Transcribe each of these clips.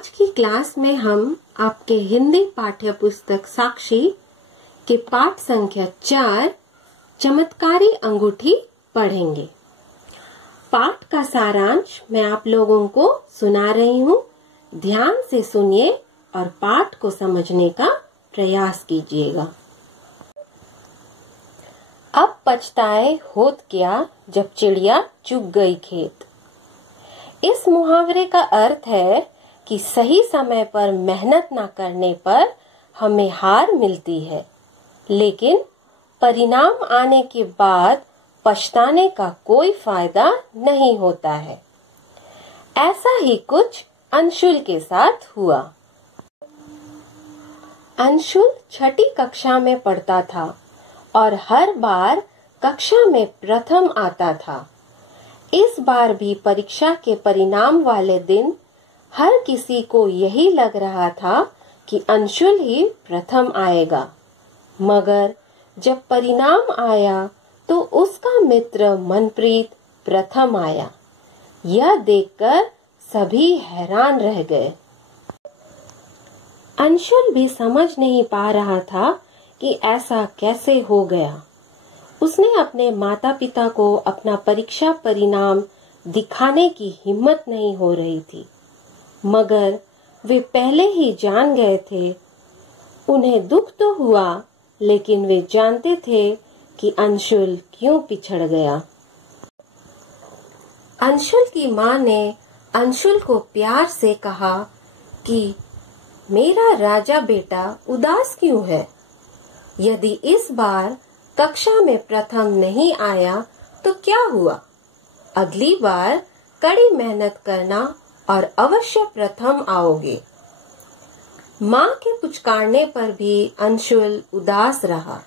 आज की क्लास में हम आपके हिंदी पाठ्य पुस्तक साक्षी के पाठ संख्या 4 चमत्कारी अंगूठी पढ़ेंगे। पाठ का सारांश मैं आप लोगों को सुना रही हूँ। ध्यान से सुनिए और पाठ को समझने का प्रयास कीजिएगा। अब पछताए होत क्या जब चिड़िया चुग गई खेत। इस मुहावरे का अर्थ है कि सही समय पर मेहनत न करने पर हमें हार मिलती है, लेकिन परिणाम आने के बाद पछताने का कोई फायदा नहीं होता है। ऐसा ही कुछ अंशुल के साथ हुआ। अंशुल छठी कक्षा में पढ़ता था और हर बार कक्षा में प्रथम आता था। इस बार भी परीक्षा के परिणाम वाले दिन हर किसी को यही लग रहा था कि अंशुल ही प्रथम आएगा, मगर जब परिणाम आया तो उसका मित्र मनप्रीत प्रथम आया। यह देखकर सभी हैरान रह गए। अंशुल भी समझ नहीं पा रहा था कि ऐसा कैसे हो गया। उसने अपने माता पिता को अपना परीक्षा परिणाम दिखाने की हिम्मत नहीं हो रही थी, मगर वे पहले ही जान गए थे। उन्हें दुख तो हुआ, लेकिन वे जानते थे कि अंशुल क्यों पिछड़ गया। अंशुल की माँ ने अंशुल को प्यार से कहा कि मेरा राजा बेटा उदास क्यों है? यदि इस बार कक्षा में प्रथम नहीं आया तो क्या हुआ? अगली बार कड़ी मेहनत करना और अवश्य प्रथम आओगे। माँ के पुचकारने पर भी अंशुल उदास रहा।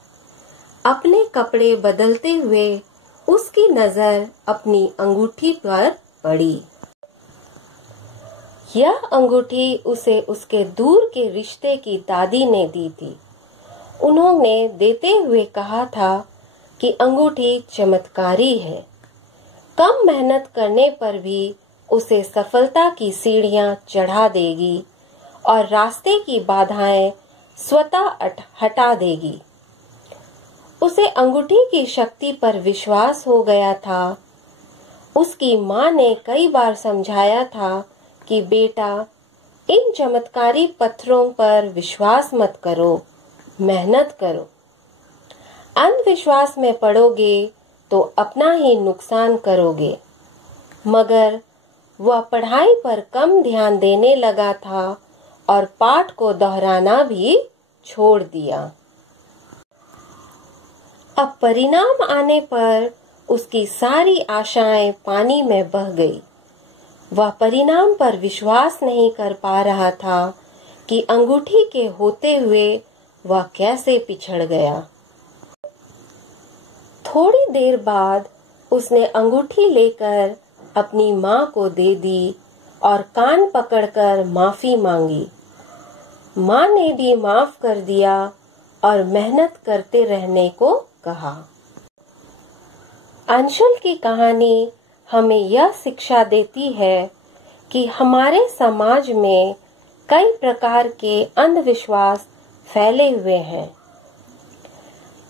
अपने कपड़े बदलते हुए उसकी नजर अपनी अंगूठी पर पड़ी। यह अंगूठी उसे उसके दूर के रिश्ते की दादी ने दी थी। उन्होंने देते हुए कहा था कि अंगूठी चमत्कारी है। कम मेहनत करने पर भी उसे सफलता की सीढ़ियां चढ़ा देगी और रास्ते की बाधाएं स्वतः हटा देगी। उसे अंगूठी की शक्ति पर विश्वास हो गया था। उसकी माँ ने कई बार समझाया था कि बेटा, इन चमत्कारी पत्थरों पर विश्वास मत करो, मेहनत करो। अंधविश्वास में पड़ोगे तो अपना ही नुकसान करोगे। मगर वह पढ़ाई पर कम ध्यान देने लगा था और पाठ को दोहराना भी छोड़ दिया। अब परिणाम आने पर उसकी सारी आशाएं पानी में बह गई। वह परिणाम पर विश्वास नहीं कर पा रहा था कि अंगूठी के होते हुए वह कैसे पिछड़ गया। थोड़ी देर बाद उसने अंगूठी लेकर अपनी माँ को दे दी और कान पकड़कर माफी मांगी। माँ ने भी माफ कर दिया और मेहनत करते रहने को कहा। अंशुल की कहानी हमें यह शिक्षा देती है कि हमारे समाज में कई प्रकार के अंधविश्वास फैले हुए हैं।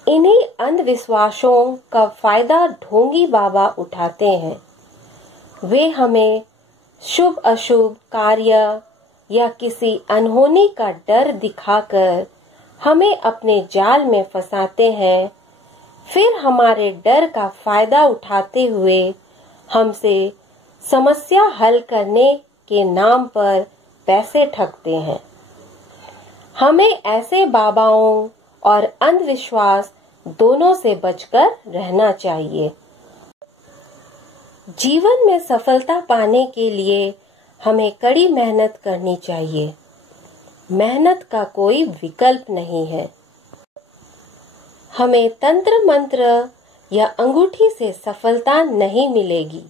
इन्हीं अंधविश्वासों का फायदा ढोंगी बाबा उठाते हैं। वे हमें शुभ अशुभ कार्य या किसी अनहोनी का डर दिखाकर हमें अपने जाल में फंसाते हैं। फिर हमारे डर का फायदा उठाते हुए हमसे समस्या हल करने के नाम पर पैसे ठगते हैं। हमें ऐसे बाबाओं और अंधविश्वास दोनों से बचकर रहना चाहिए। जीवन में सफलता पाने के लिए हमें कड़ी मेहनत करनी चाहिए। मेहनत का कोई विकल्प नहीं है। हमें तंत्र मंत्र या अंगूठी से सफलता नहीं मिलेगी,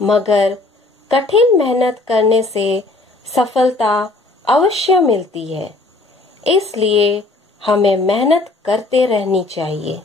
मगर कठिन मेहनत करने से सफलता अवश्य मिलती है। इसलिए हमें मेहनत करते रहनी चाहिए।